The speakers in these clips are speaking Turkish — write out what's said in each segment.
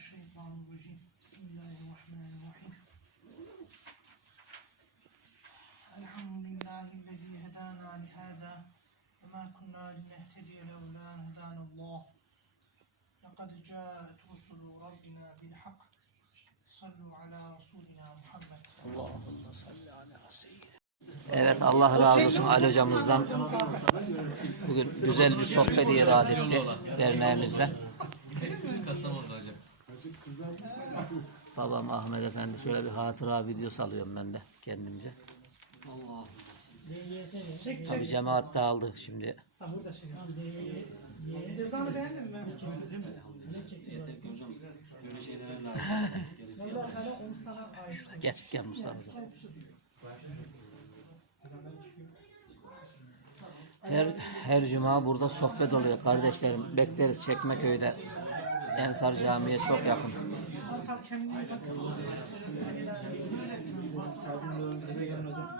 Euzubillahimineşşeytanirracim. Bismillahirrahmanirrahim. Elhamdülillahillezî hedâna lihâzâ ve mâ kunnâ linehtediye levlân hedânallâh. Lekad câet rusulû rabbina bilhak. Sallu ala rasulina Muhammed. Allahümme salli ala seyyidina. Evet Allah razı olsun Ali hocamızdan bugün güzel bir sohbeti irade etti derneğimizde. Kastamonu'da hocam. Babam Ahmet Efendi şöyle bir hatıra videosu alıyorum ben de kendimce. Tabi cemaat dağıldı şimdi. Cezanı. Gel gel Mustafa. Her, her cuma burada sohbet oluyor kardeşlerim. Bekleriz Çekmeköy'de. Ensar Camii'ye çok yakın.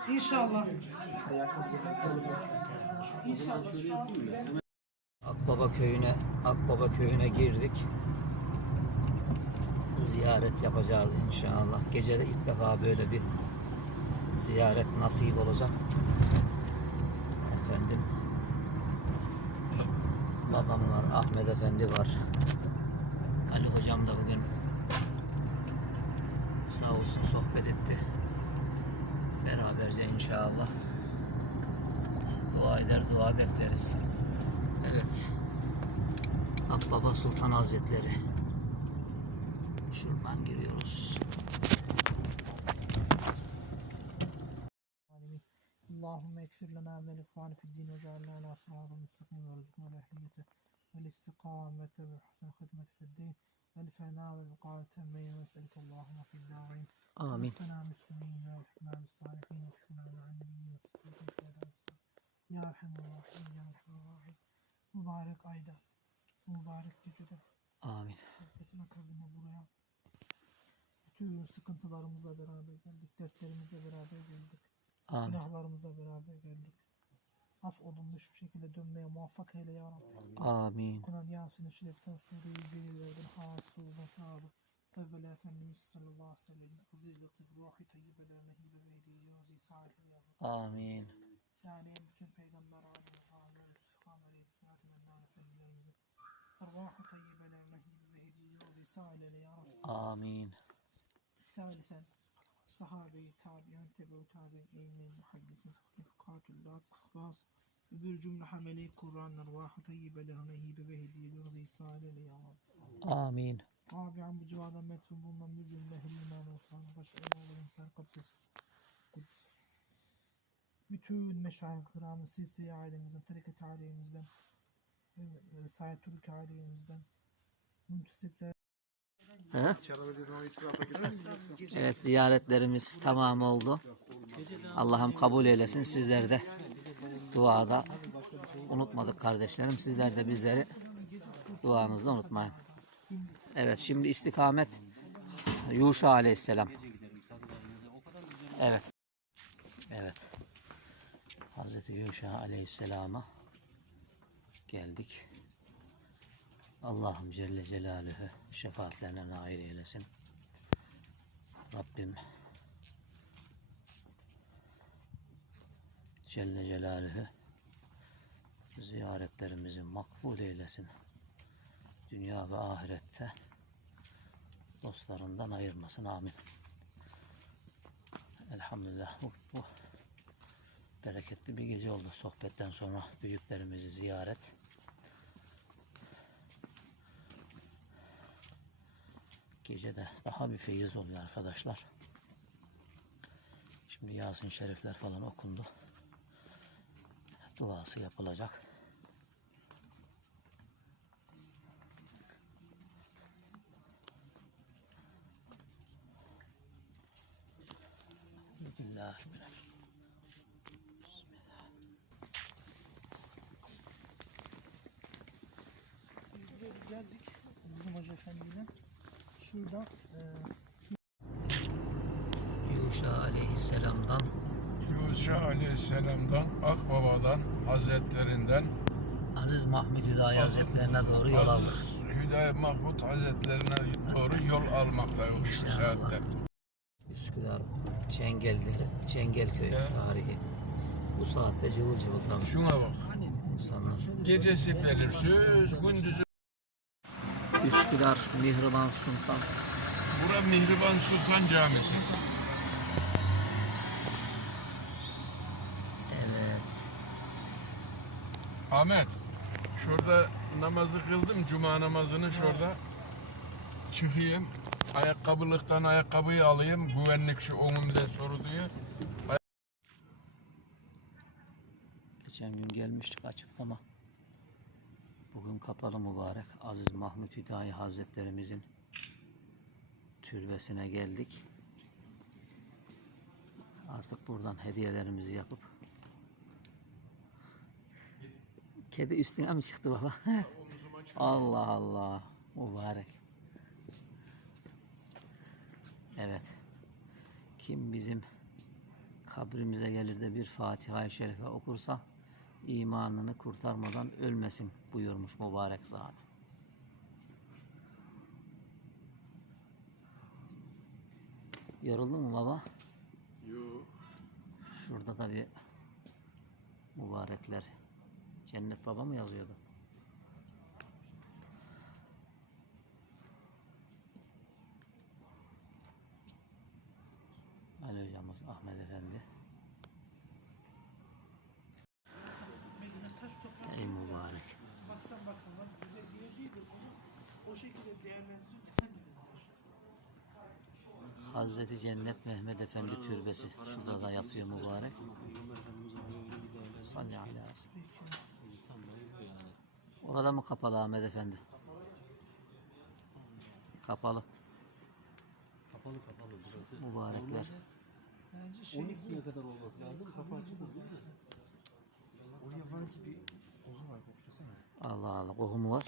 İnşallah. Akbaba köyüne Akbaba köyüne girdik. Ziyaret yapacağız inşallah. Gecede ilk defa böyle bir ziyaret nasip olacak. Efendim babam var, Ahmet Efendi var. Ali hocam da bugün sağ olsun sohbet etti. Beraberce inşallah dua eder, dua bekleriz. Evet. Akbaba Sultan Hazretleri. Şuradan giriyoruz. Allahümme eksir lana melik fani fid ve cealna ala sıratı müstakim ve rızkına ve ehliyete. والاستقامة وحسن الخدمة في الدين والفناء والبقاء التامين ونسألك اللهم في الدارين Amin. توفنا مسلمين والحكمة بالصالحين واحشرنا مع النبيين والصديقين والشهداء والصالحين يا أرحم الراحمين يا أرحم الراحمين mübarek ayda mübarek gecede Amin. Sohbetin akabinde buraya bütün sıkıntılarımızla beraber geldik, dertlerimizle beraber geldik. Amin. Günahlarımızla beraber geldik. af olunmuş bir şekilde dönmeye muvaffak eyle ya Rabbi. Amin. Kuran Yasin Şerif'ten Suriye Gelilerden Hasu ve Sahabı. Evvela Efendimiz sallallahu aleyhi ve sellem'in aziz latif ruhi tayyibeler nehibe ve hediye aziz sahibi ya Rabbi. Amin. Yani bütün peygamber alemi hâle ve süfhan ve leytifatı mendan efendilerimizi ruhi tayyibeler nehibe ve hediye aziz sahibi ya Rabbi. Amin. Salisen sahabeyi, tabi'in, tebe tabi'in, eğmen, muhaddisin, fıkhı, fukatullah, kıhbas, öbür cümle hameli Kur'an, arvahı tayyibelerine hibe ve hediye yurdi sâlele ya Rabbi. Amin. Tabi'an bu civarda metfun bulunan bir cümle ehlinden olsan, başka oğlu insan kapsız. Kudüs. Bütün meşayih kıramı, silsile ailemizden, tarikat ailemizden, Said Türk ailemizden, müntesipler, Evet ziyaretlerimiz tamam oldu. Allah'ım kabul eylesin. Sizler de duada unutmadık kardeşlerim. Sizler de bizleri duanızda unutmayın. Evet şimdi istikamet Yuşa aleyhisselam. Evet. Evet. Hazreti Yuşa aleyhisselama geldik. Allah'ım Celle Celaluhu şefaatlerine nail eylesin. Rabbim Celle Celaluhu ziyaretlerimizi makbul eylesin. Dünya ve ahirette dostlarından ayırmasın. Amin. Elhamdülillah bu, bu bereketli bir gece oldu. Sohbetten sonra büyüklerimizi ziyaret. Gecede daha bir feyiz oluyor arkadaşlar. Şimdi Yasin Şerifler falan okundu. Duası yapılacak. Bismillahirrahmanirrahim. Biz geldik bizim hoca efendiyle. Şurada e, Yuşa aleyhisselamdan Yuşa Aleyhisselam'dan, Akbaba'dan, Hazretlerinden Aziz Mahmud Hüdayi Hazretlerine doğru yol aldık. Aziz Hüdayi Mahmut Hazretlerine doğru yol almaktayız şu saatte. Üsküdar Çengel'de, Çengelköy Ya. tarihi. Bu saatte cıvıl cıvıl tabii Şuna bak. insanlar. Gecesi belirsiz, gündüzü. Üsküdar Mihriban Sultan. Bura Mihriban Sultan Camisi. Evet. Ahmet, şurada namazı kıldım, cuma namazını şurada. Çıkayım, ayakkabılıktan ayakkabıyı alayım, güvenlik şu önümde soruluyor. Geçen gün gelmiştik açıklama. Bugün kapalı mübarek Aziz Mahmut Hüdayi Hazretlerimizin türbesine geldik. Artık buradan hediyelerimizi yapıp Kedi üstüne mi çıktı baba? Allah Allah. Mübarek. Evet. Kim bizim kabrimize gelir de bir Fatiha-i Şerife okursa imanını kurtarmadan ölmesin buyurmuş mübarek zat. Yoruldun mu baba? Yok. Şurada da bir mübarekler. Cennet baba mı yazıyordu? Ali hocamız Ahmet Efendi. Hazreti Cennet Mehmet Efendi Türbesi. Şurada da yatıyor mübarek. Salli sellem. Orada mı kapalı Ahmet Efendi? Kapalı. Kapalı kapalı burası. Mübarekler. Bence şey 12'ye kadar olması lazım. Kapı açılır değil mi? Oraya koku var koklasana. Allah Allah. Koku mu var?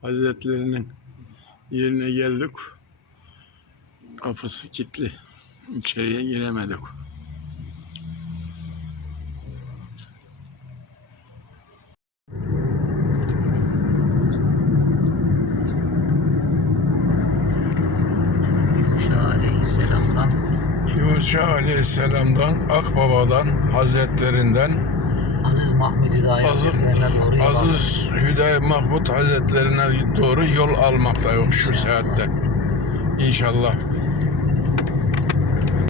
Hazretlerinin yerine geldik. Kapısı kilitli. İçeriye giremedik. Aleyhisselam'dan Yuşa Aleyhisselam'dan, Akbaba'dan, Hazretlerinden, Aziz Mahmud Hüdayi Aziz, doğru. Aziz Hüdayi Mahmut Hazretlerine doğru yol almaktayız şu saatte. İnşallah.